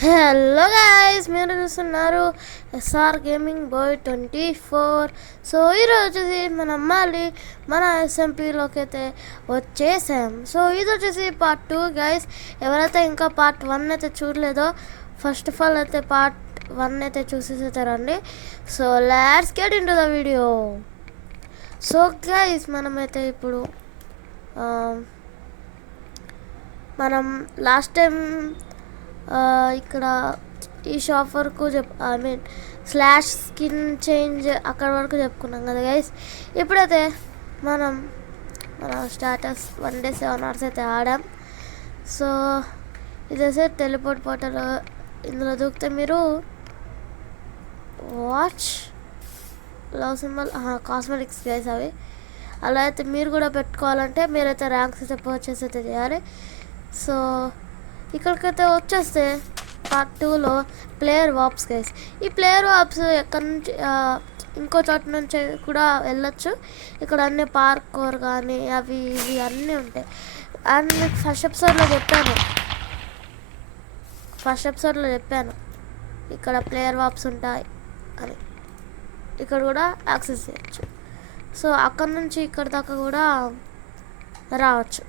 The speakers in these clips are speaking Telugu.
హలో గైస్, మీరు చూస్తున్నారు ఎస్ఆర్ గేమింగ్ బాయ్ 24. సో ఈరోజు మనం మళ్ళీ మన ఎస్ఎంపీలోకి అయితే వచ్చేసాం. సో ఇది వచ్చేసి పార్ట్ 2 గైస్. ఎవరైతే ఇంకా పార్ట్ 1 అయితే చూడలేదో ఫస్ట్ ఆఫ్ ఆల్ అయితే పార్ట్ 1 అయితే చూసేసేతారండి. So let's get into the video. So guys, మనమైతే ఇప్పుడు మనం లాస్ట్ టైం ఇక్కడ ఈ షాప్ వరకు స్లాష్ స్కిన్ చేంజ్ అక్కడ వరకు చెప్పుకున్నాం కదా గైస్. ఇప్పుడైతే మనం మన స్టాటస్ 1 day 7 hours అయితే ఆడాం. సో ఇదైతే టెలిపోర్ట్ పోర్టల్. ఇందులో దూకితే మీరు watch love symbol cosmetics guys అవి. అలా అయితే మీరు కూడా పెట్టుకోవాలంటే మీరైతే ర్యాంక్స్ అయితే పర్చేస్ అయితే చేయాలి. సో ఇక్కడికైతే వచ్చేస్తే పార్ట్ 2లో ప్లేయర్ వాప్స్ గైస్. ఈ ప్లేయర్ వాప్స్ ఎక్కడి నుంచి ఇంకో చోట నుంచి కూడా వెళ్ళొచ్చు. ఇక్కడ అన్ని పార్కోర్ కానీ అవి ఇవి అన్నీ ఉంటాయి. అండ్ మీకు ఫస్ట్ ఎపిసోడ్లో చెప్పాను ఇక్కడ ప్లేయర్ వాప్స్ ఉంటాయి అని. ఇక్కడ కూడా యాక్సెస్ చేయొచ్చు. సో అక్కడ నుంచి ఇక్కడ దాకా కూడా రావచ్చు.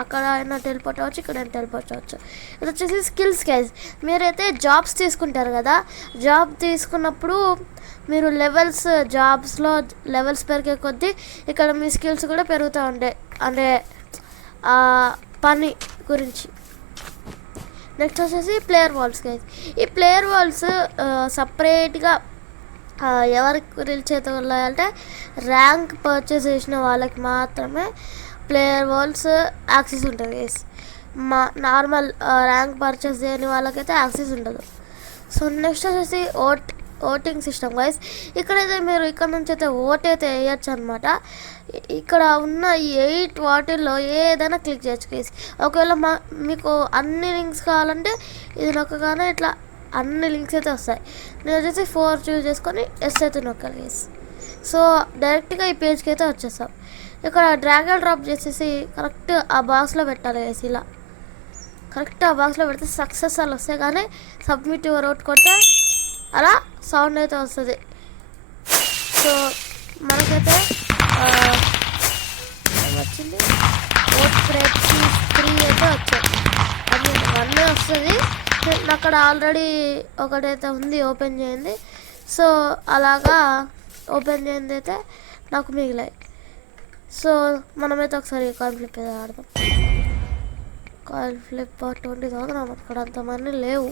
అక్కడ అయినా టెలిపోర్ట్ అవ్వచ్చు, ఇక్కడ అయినా టెలిపోర్ట్ అవ్వచ్చు. ఇది వచ్చేసి స్కిల్స్ గైస్. మీరైతే జాబ్స్ తీసుకుంటారు కదా, జాబ్ తీసుకున్నప్పుడు మీరు జాబ్స్లో లెవెల్స్ పెరిగే కొద్దీ ఇక్కడ మీ స్కిల్స్ కూడా పెరుగుతూ ఉంటాయి, అంటే పని గురించి. నెక్స్ట్ వచ్చేసి ప్లేయర్ వాల్స్ గైస్. ఈ ప్లేయర్ వాల్స్ సపరేట్గా ఎవరికి రీచ్ అవుతాయి అంటే ర్యాంక్ పర్చేస్ చేసిన వాళ్ళకి మాత్రమే ప్లేయర్ వాల్స్ యాక్సెస్ ఉంటుంది గైస్. నార్మల్ ర్యాంక్ పర్చేస్ చేయని వాళ్ళకైతే యాక్సెస్ ఉండదు. సో నెక్స్ట్ వచ్చేసి ఓటింగ్ సిస్టమ్ గైస్. ఇక్కడైతే మీరు ఇక్కడ నుంచి అయితే ఓట్ అయితే వేయచ్చు అనమాట. ఇక్కడ ఉన్న 8 వాటిల్లో ఏదైనా క్లిక్ చేయొచ్చు గైస్. ఒకవేళ మీకు అన్ని లింక్స్ కావాలంటే ఇది నొక్కగానే ఇట్లా అన్ని లింక్స్ అయితే వస్తాయి. నేను వచ్చేసి 4 చూస్ చేసుకొని ఎస్ అయితే నొక్కాలి గైస్. సో డైరెక్ట్గా ఈ పేజ్కి అయితే వచ్చేస్తాం. ఇక్కడ డ్రాగ్ అండ్ డ్రాప్ చేసేసి కరెక్ట్ ఆ బాక్స్లో పెట్టాలి గైస్. ఇలా కరెక్ట్ ఆ బాక్స్లో పెడితే సక్సెస్ అలా వస్తాయి. కానీ సబ్మిట్ యువర్ ఓట్ కొడితే అలా సౌండ్ అయితే వస్తుంది. సో మనకైతే వచ్చింది ఓట్ క్రేట్ 3 అయితే వచ్చాయి. అది 1 వస్తుంది. అక్కడ ఆల్రెడీ ఒకటైతే ఉంది ఓపెన్ చేయండి. సో అలాగా ఓపెన్ చేయండి అయితే నాకు మిగిలాయి. సో మనమైతే ఒకసారి కాయిన్ ఫ్లిప్ అయితే ఆడదాం. కాయిన్ ఫ్లిప్ 20,000 అక్కడ అంతమంది లేవు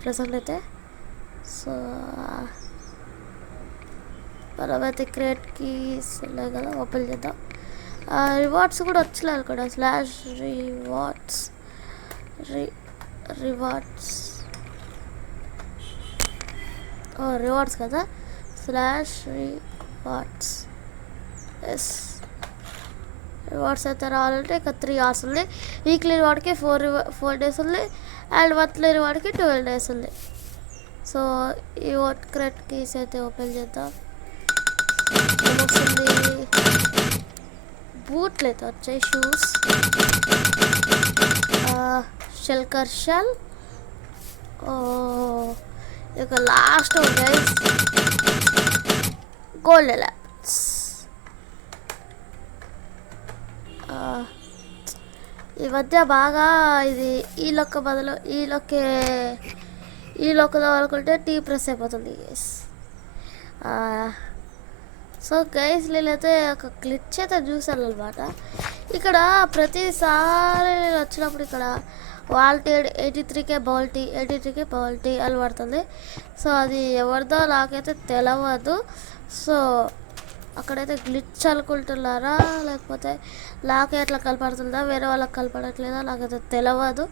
ప్రెసెంట్ అయితే. సో మనమైతే క్రియేట్కి వెళ్ళాయి కదా, ఓపెన్ చేద్దాం. రివార్డ్స్ కూడా వచ్చలేదు ఇక్కడ. స్లాష్ రివార్డ్స్ కదా, స్లాష్ రివార్డ్స్. ఎస్, రివార్డ్స్ అయితే రావాలంటే ఇక 3 hours ఉంది. వీక్లీ రివార్డ్కి 4 days ఉంది. అండ్ మంత్లీ రివార్డ్కి 12 days ఉంది. సో ఈ ఓట్ క్రెట్ కీస్ అయితే ఓపెన్ చేద్దాం. ఏమొస్తుంది, బూట్లు అయితే వచ్చాయి, షూస్, షెల్కర్ షెల్. ఇక లాస్ట్ గైస్ గోల్డ్ ఎలాప్స్. ఈ మధ్య బాగా ఇది ఈ లొక్క బదులు ఈ లొక్కలో అనుకుంటే టీ ప్రెస్ అయిపోతుంది గైస్. సో గైస్ నేనైతే ఒక గ్లిచ్ అయితే చూసాను అనమాట. ఇక్కడ ప్రతిసారి నేను వచ్చినప్పుడు ఇక్కడ వాల్టెడ్ 83K బౌల్టీ అని పడుతుంది. సో అది ఎవరిదో నాకైతే తెలియదు. సో అక్కడైతే గ్లిచ్ అనుకుంటున్నారా లేకపోతే నాకే అట్లా కనపడుతుందా, వేరే వాళ్ళకి కనపడట్లేదా నాకైతే తెలియదు.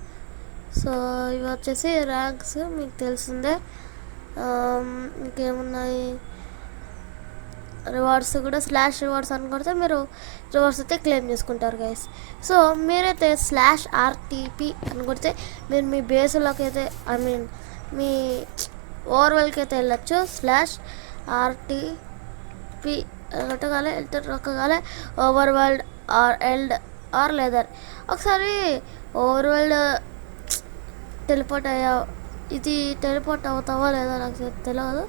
సో ఇవి వచ్చేసి ర్యాంక్స్ మీకు తెలిసిందే. ఇంకేమున్నాయి, రివార్డ్స్ కూడా స్లాష్ రివార్డ్స్ అని కొడితే మీరు రివార్డ్స్ అయితే క్లెయిమ్ చేసుకుంటారు గైస్. సో మీరైతే స్లాష్ ఆర్టీపీ అని కొడితే మీరు మీ బేస్లోకి అయితే మీ ఓవర్వెల్కి అయితే వెళ్ళచ్చు. స్లాష్ ఆర్టీపీ కొట్టగానే ఎంటర్ నొక్కగానే overworld or end or nether. ఒకసారి ఓవర్వెల్డ్ టెలిపోర్ట్ అయ్యావు. ఇది టెలిపోర్ట్ అవుతావో లేదో నాకు తెలియదు.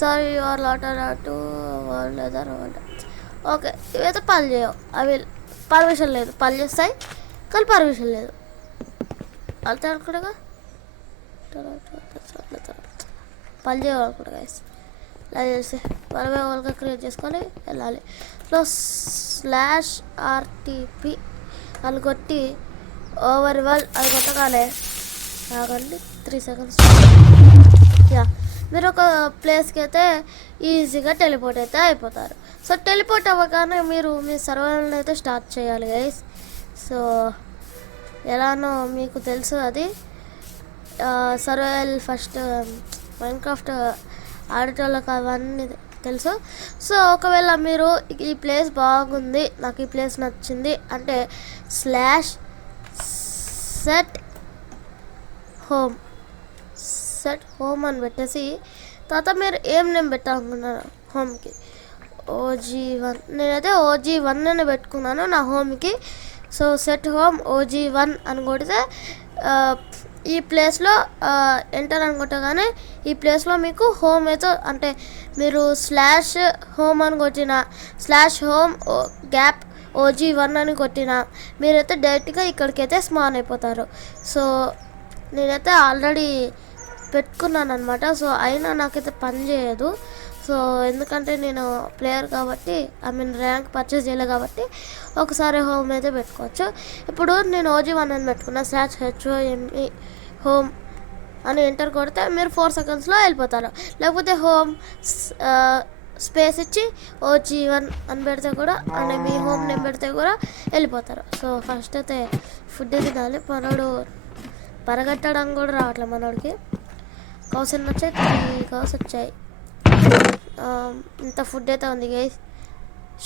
Sorry you are lot to world లేదా వరల్డ్. ఓకే, ఇవైతే పని చేయవు, అవి పర్మిషన్ లేదు. పని చేస్తాయి కానీ పర్మిషన్ లేదు అంతే అనుకుంటా. పని చేయనుకుంటా గైస్. ఇలా చేసి మనమే వాళ్ళగా క్రియేట్ చేసుకొని వెళ్ళాలి. సో /RTP అని కొట్టి ఓవర్ వరల్డ్ అది కొట్టగానే ఆగండి 3 seconds. యా, మీరు ఒక ప్లేస్కి అయితే ఈజీగా టెలిపోర్ట్ అయితే అయిపోతారు. సో టెలిపోర్ట్ అవ్వగానే మీరు మీ సర్వైవల్ని అయితే స్టార్ట్ చేయాలి గైస్. సో ఎలానో మీకు తెలుసు అది. సర్వైవల్ ఫస్ట్ మైన్క్రాఫ్ట్ ఆడేటోళ్ళకి అవన్నీ తెలుసు. సో ఒకవేళ మీరు ఈ ప్లేస్ బాగుంది, నాకు ఈ ప్లేస్ నచ్చింది అంటే /set home అని పెట్టేసి తర్వాత మీరు ఏం నేమ్ పెట్టాలనుకున్నారు హోమ్కి. OG1 నేనైతే OG1 అని పెట్టుకున్నాను నా హోమ్కి. సో సెట్ హోమ్ OG1 అని కొడితే ఈ ప్లేస్లో ఎంటర్ అనుకుంటగానే ఈ ప్లేస్లో మీకు హోమ్ అయితే అంటే మీరు /home అని కొట్టిన /home గ్యాప్ OG1 అని కొట్టిన మీరైతే డైరెక్ట్గా ఇక్కడికైతే స్మాన్ అయిపోతారు. సో నేనైతే ఆల్రెడీ పెట్టుకున్నాను అనమాట. సో అయినా నాకైతే పని చేయదు. సో ఎందుకంటే నేను ప్లేయర్ కాబట్టి ర్యాంక్ పర్చేస్ చేయలేదు కాబట్టి ఒకసారి హోమ్ అయితే పెట్టుకోవచ్చు. ఇప్పుడు నేను OG1 అని పెట్టుకున్నా /HOME హోమ్ అని ఎంటర్ కొడితే మీరు 4 secondsలో వెళ్ళిపోతారు. లేకపోతే హోమ్ స్పేస్ ఇచ్చి OG1 అని పెడితే కూడా అంటే మీ హోమ్ నేమ్ పెడితే కూడా వెళ్ళిపోతారు. సో ఫస్ట్ అయితే ఫుడ్ తినాలి. మనోడు పరిగెట్టడం కూడా రావట్లేదు. మనోడికి కౌస్ ఎన్ని వచ్చాయి? 3 కౌస్ వచ్చాయి. ఇంత ఫుడ్ అయితే ఉంది గైస్,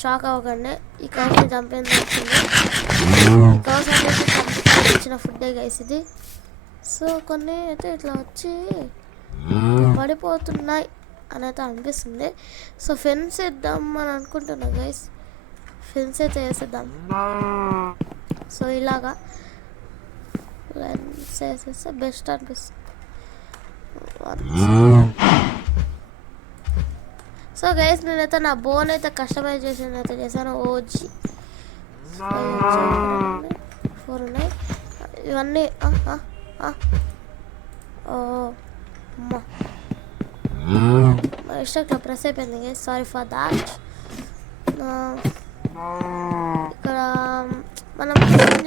షాక్ అవ్వకండి. ఈ కౌస్ని చంపేది వచ్చింది. ఈ కౌస్ అనేది ఇచ్చిన ఫుడ్డే గైస్ ఇది. సో కొన్ని అయితే ఇట్లా వచ్చి పడిపోతున్నాయి అని అయితే అనిపిస్తుంది. సో ఫెన్స్ వేద్దాం అని అనుకుంటున్నా గైస్. ఫెన్స్ అయితే వేసేద్దాం. సో ఇలాగా లెన్స్ వేసేస్తే బెస్ట్ అనిపిస్తుంది. సో గైస్ నేనైతే నా బోన్ అయితే కస్టమైజేషన్ అయితే చేశాను. OG 4 ఉన్నాయి ఇవన్నీ. ఇష్టంగా ప్రెస్ అయిపోయింది గైస్, సారీ ఫర్ దాట్. ఇక్కడ మనం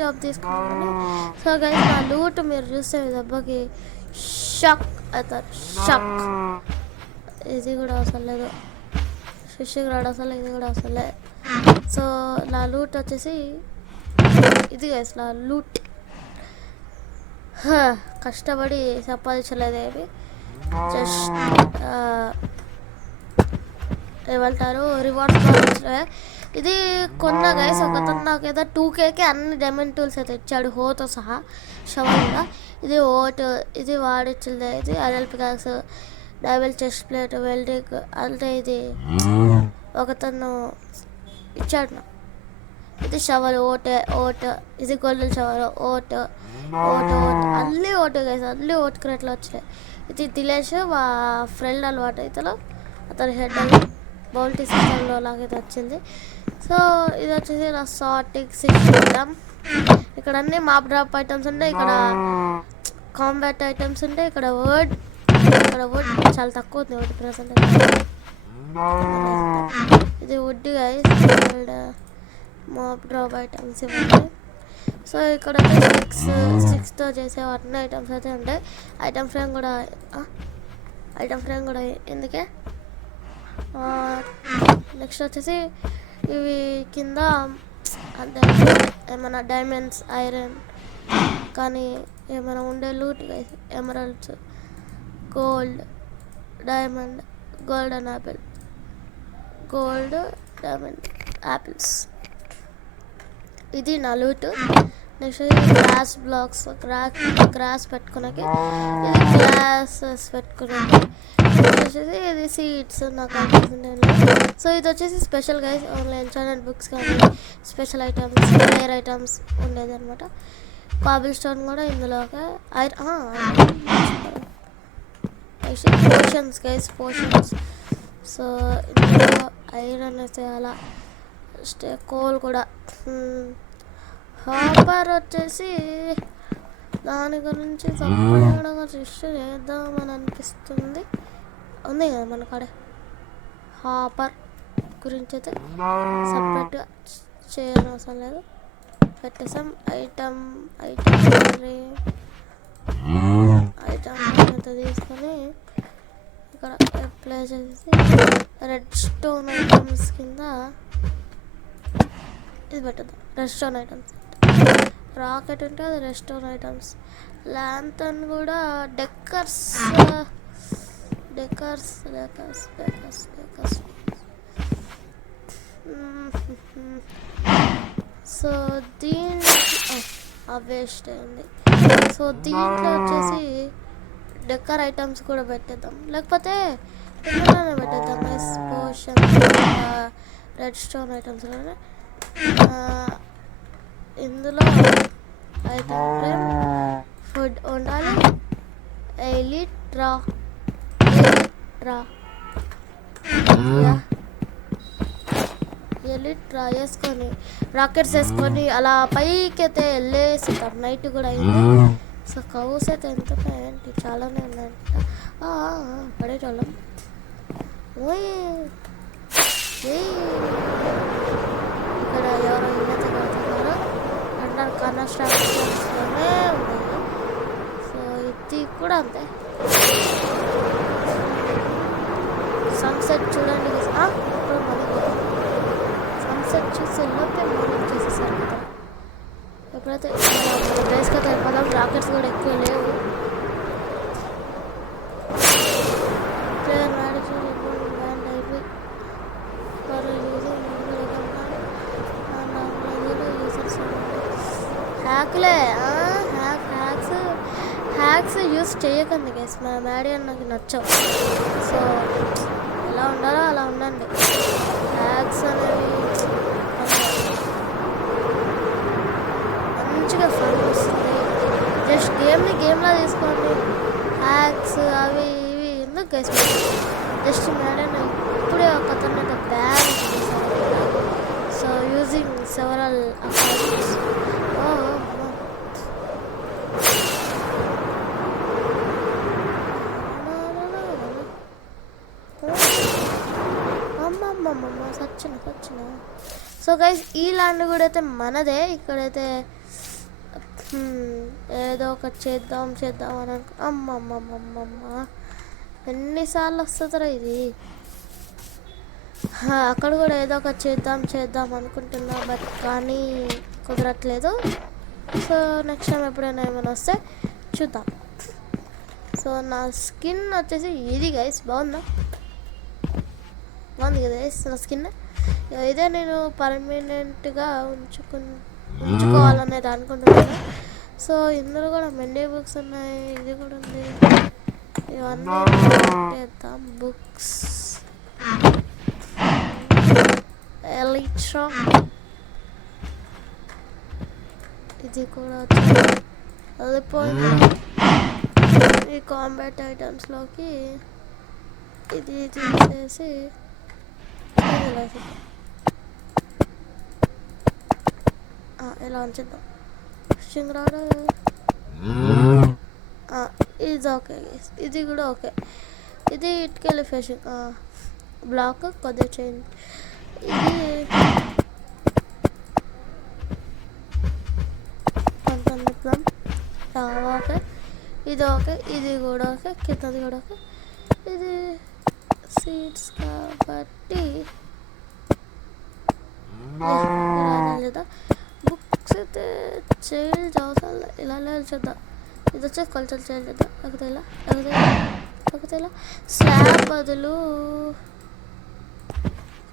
జాబ్ తీసుకున్నామని. సో గైస్ నా లూట్ మీరు చూస్తే దెబ్బకి షాక్ అవుతారు. షాక్. ఇది కూడా అవసరం లేదు, ఫిషింగ్ రాడ్ అసలు ఇది కూడా అవసరం లేదు. సో నా లూట్ వచ్చేసి ఇది గైస్. నా లూట్ కష్టపడి సంపాదించలేదు ఏమి, జస్ట్ ఏమంటారు రివార్డ్స్. ఇది కొన్న గైస్ ఒకతను నాకైతే 2Kకి అన్ని డైమండ్ టూల్స్ అయితే ఇచ్చాడు, హోతో సహా షవల్గా. ఇది ఇది వాడిచ్చింది. ఇది RL peacocks, double chest plate, welding అంటే ఇది ఒకతను ఇచ్చాడు నా. ఇది షవల్ ఓట్ ఇది గోల్డెన్ షవల్ ఓట్ అన్నీ ఓటు గైస్, అన్నీ ఓట్ క్రేట్లో వచ్చినాయి. ఇది దిలేష్ మా ఫ్రెండ్ అనమాట. ఇతను అతని హెడ్ బౌల్టీ సిస్టంలో లాగైతే వచ్చింది. సో ఇది వచ్చేసి నా సార్టింగ్ సిస్టమ్. ఇక్కడ అన్ని మాప్ డ్రాప్ ఐటమ్స్ ఉంటాయి, ఇక్కడ కాంబాట్ ఐటమ్స్ ఉంటాయి, ఇక్కడ వర్డ్ చాలా తక్కువ ఉంది వుడ్ ప్రెసెంట్. ఇది wood guys, mob drop items ఇవ్వండి. సో ఇక్కడ 6తో చేసే అన్ని ఐటమ్స్ అయితే ఉంటాయి. ఐటమ్ ఫ్రేమ్ కూడా ఎందుకే. నెక్స్ట్ వచ్చేసి ఇవి కింద అంటే ఏమైనా డైమండ్స్, ఐరన్ కానీ ఏమైనా ఉండే loot guys. Emeralds, gold, diamond, golden apple, gold, diamond, apples. ఇది నా loot. Next grass blocks, grass పెట్టుకున్నాక ఇది గ్లాసెస్ పెట్టుకున్నాక వచ్చేసి ఇది సీడ్స్ నాకు అనిపిస్తుంది. సో ఇది వచ్చేసి స్పెషల్ గైస్, ఓన్లీ ఎన్ఛాంటెడ్ బుక్స్ కానీ స్పెషల్ ఐటమ్స్, రేర్ ఐటమ్స్ ఉండేది అనమాట. కాబుల్ స్టోన్ కూడా ఇందులోకి పోషన్స్ గైస్, పోషన్స్. సో ఇందులో ఐరన్ వేసేయాల, కోల్ కూడా. హాపర్ వచ్చేసి దాని గురించి సపరేట్గా చేద్దామని అనిపిస్తుంది. ఉంది కదా మన కాడ హాపర్ గురించి అయితే సపరేట్గా చేయని అవసరం లేదు. పెట్టేసాం. ఐటమ్ అంతా తీసుకొని ఇక్కడ అప్లై చేసి రెడ్ స్టోన్ ఐటమ్స్ కింద ఇది పెట్టద్దాం. రెడ్ స్టోన్ ఐటమ్స్, రాకెట్ ఉంటే అది రెడ్ స్టోన్ ఐటమ్స్. ల్యాంతన్ కూడా డెక్కర్స్. సో దీంట్లో వేస్ట్ అయింది. సో దీంట్లో వచ్చేసి డెక్కర్ ఐటమ్స్ కూడా పెట్టేద్దాం, లేకపోతే ఇందులోనే పెట్టేద్దాం. పోషన్ రెడ్ స్టోన్ ఐటమ్స్లోనే ఇందులో అయితే ఫుడ్ ఉండాలి. ఎలిట్రా వేసుకొని రాకెట్స్ వేసుకొని అలా పైకి అయితే వెళ్ళేస్తాం. నైట్ కూడా అయింది. సో కౌస్ అయితే ఎంత ఏంటి చాలానే ఉన్నాయంట. పడేటోళ్ళం. ఇక్కడ ఎవరో ఇన్నైతే కడుతున్నారు అంటారు. కన్స్ట్రక్షన్స్లోనే ఉన్నాయి. సో ఇది కూడా అంతే. సన్సెట్ చూడండి. ఇప్పుడు మనకి సన్సెట్ చూసి లోపే మార్నింగ్ చేసేసారు కదా. ఎప్పుడైతే బేస్గా వెళ్ళిపోదాం. రాకెట్స్ కూడా ఎక్కువ లేవు. హ్యాక్స్ యూస్ చేయకండి గైస్. మా మ్యాడీ అని నాకు నచ్చవు. సో ఎలా ఉండాలో అలా ఉండండి. హ్యాక్స్ అనేవి మంచిగా ఫన్ వస్తుంది. జస్ట్ గేమ్లా తీసుకోండి. హ్యాక్స్ అవి ఇవి ఎందుకు గైస్? జస్ట్ మ్యాడీ ఇప్పుడే ఒక అతను అయితే బ్యాన్ చేశారు. So using several accounts. సచ్చిన. సో గైస్ ఈ ల్యాండ్ కూడా అయితే మనదే. ఇక్కడైతే ఏదో ఒకటి చేద్దాం అని అమ్మమ్మమ్మమ్మ ఎన్నిసార్లు వస్తుందో ఇది. అక్కడ కూడా ఏదో ఒకటి చేద్దాం అనుకుంటున్నా, బట్ కానీ కుదరట్లేదు. సో నెక్స్ట్ టైం ఎప్పుడైనా ఏమైనా వస్తే చూద్దాం. సో నా స్కిన్ వచ్చేసి ఇది గైస్. బాగుంది కదా నా స్కిన్. ఇదే నేను పర్మనెంట్గా ఉంచుకోవాలనేది అనుకుంటున్నాను. సో ఇందులో కూడా మెండే బుక్స్ ఉన్నాయి. ఇది కూడా ఉంది. ఇవన్నీ చేద్దాం. బుక్స్ ఎలిట్రా ఇది కూడా వెళ్ళిపోయింది. ఈ కాంబాట్ ఐటమ్స్లోకి ఇది తీసేసి ఇలా ఉంచేద్దాం. ఫిషింగ్ రాడ్ ఇది ఓకే. ఇది కూడా ఓకే. ఇది ఇటుకెళ్ళి ఫిషింగ్ బ్లాక్ కొద్దిగా చేంజ్. ఇది కొంత ఓకే. ఇది ఓకే. ఇది కూడా ఓకే. కిందది కూడా ఓకే. ఇది సీడ్స్ కాబట్టి బుక్స్ అయితే చేంజ్ అవసరం. ఇలా చేద్దాం. ఇది వచ్చేసి కల్చర్ చేంజ్ చేద్దాం. లేకపోతే ఇలా స్లాబ్ బదులు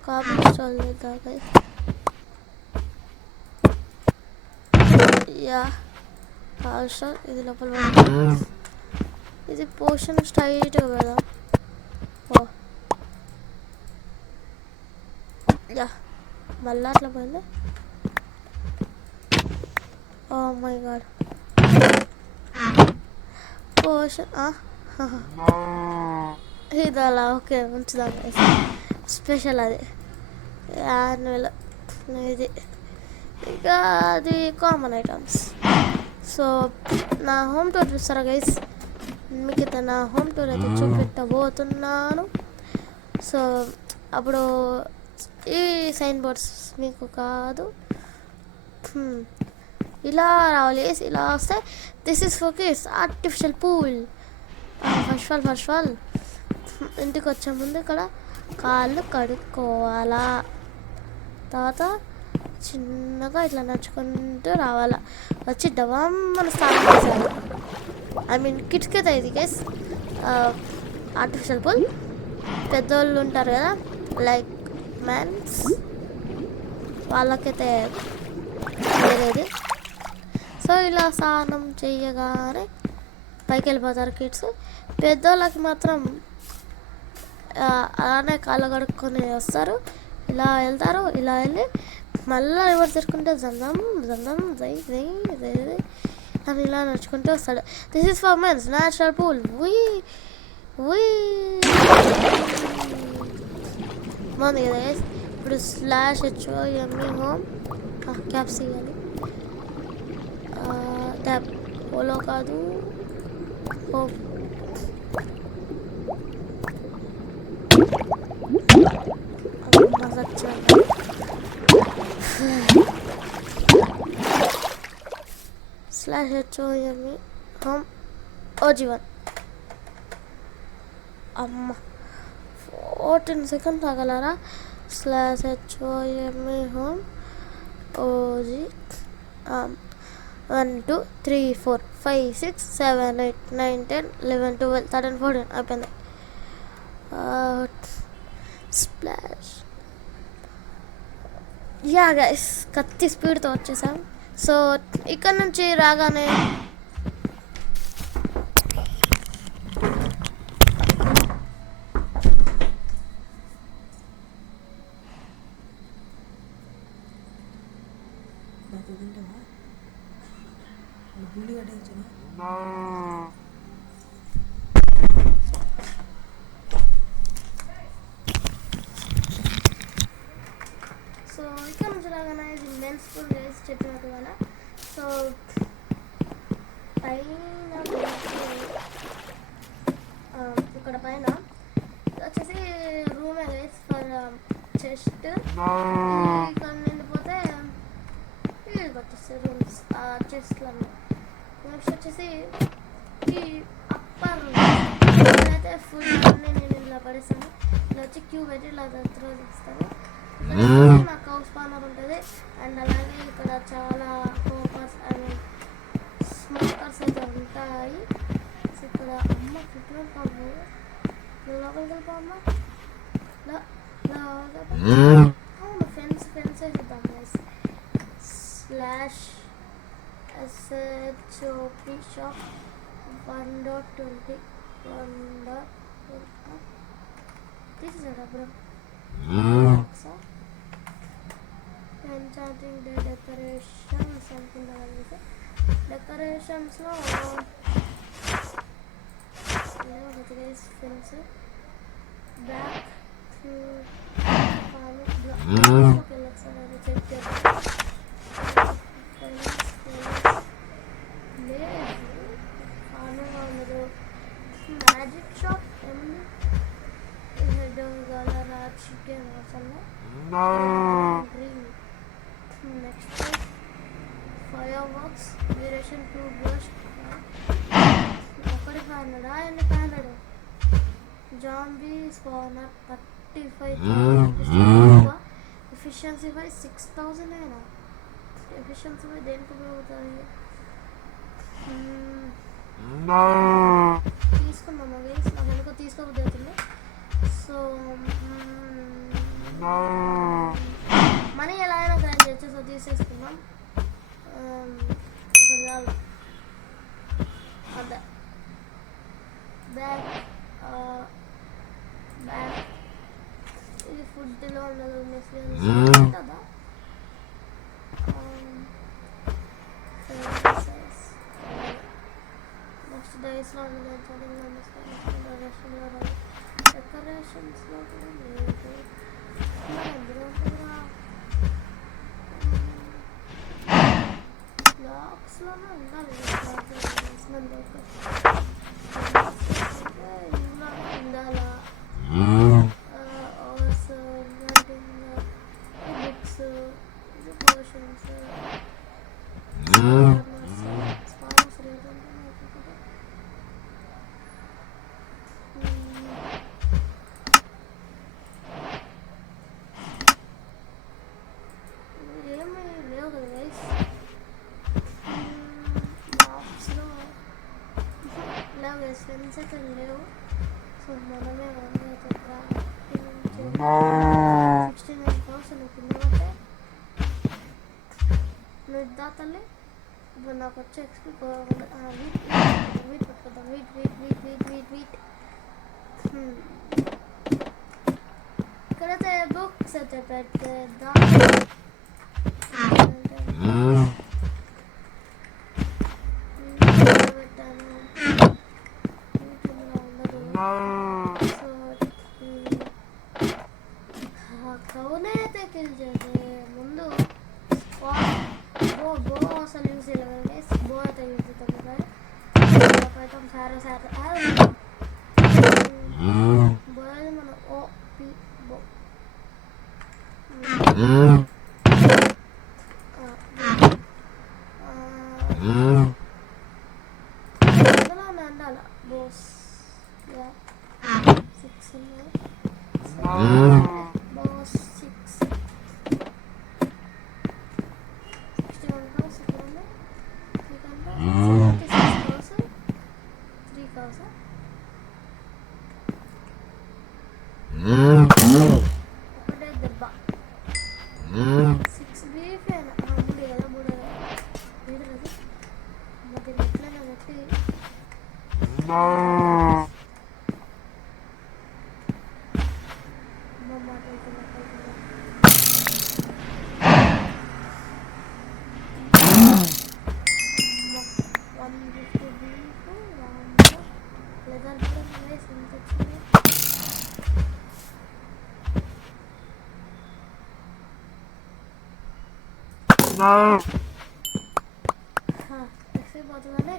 కాపీ ఇన్స్టాల్ చేద్దాం. అవసరం. ఇది లోపల ఇది పోషన్ స్ట్రైట్ కదా. మళ్ళీ అట్లా పోయింది. Oh my God. ఓషన్ ఇది అలా ఓకే ఉంచుదాం స్పెషల్ అది యాన్యువల్ ఇది ఇక అది కామన్ ఐటమ్స్. సో నా హోమ్ టూర్ చూస్తారా గైస్, మీకు అయితే నా హోమ్ టూర్ అయితే చూపెట్టబోతున్నాను. సో అప్పుడు ఈ సైన్ బోర్డ్స్ మీకు కాదు, ఇలా రావాలి. ఇలా వస్తే this is for kids artificial pool. First of all ఇంటికి వచ్చే ముందు ఇక్కడ కాళ్ళు కడుక్కోవాలా, తర్వాత చిన్నగా ఇట్లా నడుచుకుంటూ రావాలా, వచ్చి డబామ్మని స్టార్ట్ చేశారు. ఐ మీన్ కిడ్స్కి అయితే ఇది గైస్ ఆర్టిఫిషియల్ పూల్. పెద్దోళ్ళు ఉంటారు కదా లైక్ మ్యాన్స్, వాళ్ళకైతే వేరేది. సో ఇలా స్నానం చేయగానే పైకి వెళ్ళిపోతారు కిడ్స్. పెద్దోళ్ళకి మాత్రం అలానే కాళ్ళు కడుక్కొని వస్తారు, ఇలా వెళ్తారు. ఇలా వెళ్ళి మళ్ళీ రివర్స్ తిరుక్కుంటే జందం జందం జై జై జై అని ఇలా నడుచుకుంటూ వస్తాడు. This is for men's natural pool. బాగుంది కదా. ఇప్పుడు /HOME హోమ్ క్యాప్స్ ఇవ్వాలి. ట్యాప్ ఓలో కాదు హోమ్. /HOME home OG1. అమ్మ 14 సెకండ్స్ ఆగలరా. /HOME హోమ్ OG 1 2 3 4 5 6 7 8 9 10 11 12 13 14 అయిపోయింది. స్ప్లాష్. యా గైస్ కత్తి స్పీడ్తో వచ్చేసాం. సో ఇక్కడ నుంచి రాగానే ఇది మెన్స్ పూల్ వేసి చెప్పినట్టు వల్ల. సో పైన ఇక్కడ పైన వచ్చేసి రూమే వేసి ఫర్ చెస్ట్. ఇక్కడ నిండిపోతే వీళ్ళు పట్టిస్తారు రూమ్స్ ఆ చెస్ట్లలో. నెక్స్ట్ వచ్చేసి ఈ అప్పర్ అయితే ఫుడ్ అన్నీ నేను ఇలా పడేస్తాను. ఇలా వచ్చి క్యూ పెట్టి ఇలా త్రో చేస్తాను. నాకు హౌస్ పార్నర్ ఉంటుంది. అండ్ అలాగే ఇక్కడ చాలా కోపర్స్ అండ్ స్మోకర్స్ అయితే ఉంటాయి. సో ఇక్కడ అమ్మ ఫిట్మెంట్ కాదు, నువ్వు లోపలికి వెళ్ళిపో అమ్మ. అవును ఫెన్స్ వేద్దాం. /SHOP షాప్ 1.20 తీసేసాడా బ్రో. ఎన్చాంటింగ్ డే డెకరేషన్స్ అనుకుంటాను. డెకరేషన్స్లో ఫెన్స్ బ్యాక్ చెక్ చేస్తాను. ఉండదు. మ్యాజిక్ షాప్ ఏముంది chicken masala. Next fireworks duration 2 brush 1,500 ఎన్ని 500. Zombie spanner 35,000. ఎఫిషియన్సీ బై 6,000 అయినా. ఎఫిషియన్సీ బై దేనికి ఉపయోగపడుతుంది? తీసుకున్నాము గైస్, నాకు ఎందుకో తీసుకోబుద్ధి అవుతుంది. సో మనీ ఎలా అయినా గ్రాండ్ చేయొచ్చు. సో తీసేసుకున్నాం. ఒకటి చాలు. అదే బ్యాగ్ ఇది ఫుడ్లో ఉండదు. కదా నెక్స్ట్ స్పేస్లో డెకరేషన్స్లో కూడా లేదు. ఎందులో ఉంటుందా? బ్లాక్స్లోనే ఉండాలి. ఇందులో ఉండాలా? బుక్స్, పోర్షన్స్, స్పాన్స్ ఏమీ లేవు కదా గైస్. బాక్స్లో లేవు గైస్, ఫ్రెండ్స్ అయితే లేవు. సో మనమే చెప్పా 69,000 కింద నువ్వు ఇద్దా తల్లి. ఇప్పుడు నాకు వచ్చే ఎక్స్పీ వీట్ పట్టుకుందాం. వీట్ ఇక్కడైతే బుక్స్ అయితే పెట్టేద్దాం. పెట్టాను ఉండదు. సో కౌనే అయితే కిల్ చేసే ముందు బో అసలు యూజ్ చేయలేదు. బో అయితే యూజ్ చేద్దాం కదా. అయితే సారా బో అది మన ఓపి బో. అందులో ఉండాల బోస్ 6 బోస్ 6 ఒకటే దెబ్బ 6 బీఫ్ ముందు కదా మూడు వీడు కదా మధ్య ఎట్లైనా పెట్టి పోతుందంటే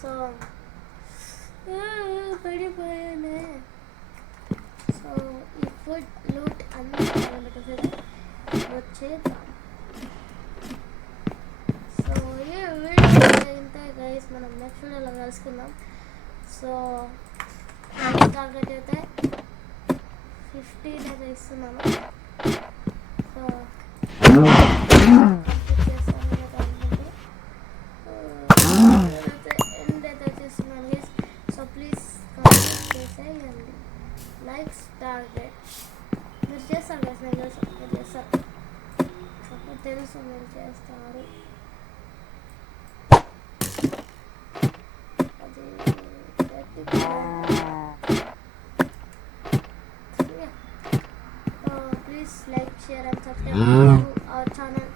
సో పడిపోయానే. సో ఈ ఫుడ్ లూట్ అన్నీ పెట్టేసరి వచ్చేద్దాం. సో ఈ వీడియో ఇంతే గైస్, మనం నెక్స్ట్ వీడియోలో కలుసుకుందాం. సో టార్గెట్ అయితే 15 అయితే ఇస్తున్నాను. సో కంప్లీట్ చేస్తాను అనుకుంటే ఎండ్ అయితే చేస్తున్నాను గైస్. సో ప్లీజ్ కంప్లీట్ చేసేయండి. లైక్స్ టార్గెట్ మీరు చేస్తారు గైస్, నేను తెలుసు మీరు చేస్తారు, నాకు తెలుసు మీరు చేస్తారు. Please like, share and subscribe to our channel.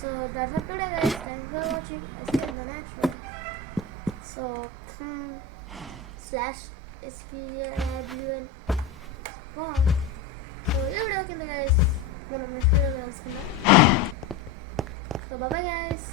So that's it today guys, thanks for watching. I see you in the next one. So /SPAWN. So ఈ వీడియో కింద guys మనం నెక్స్ట్ వీడియో కలుసుకుందాం. So bye bye guys.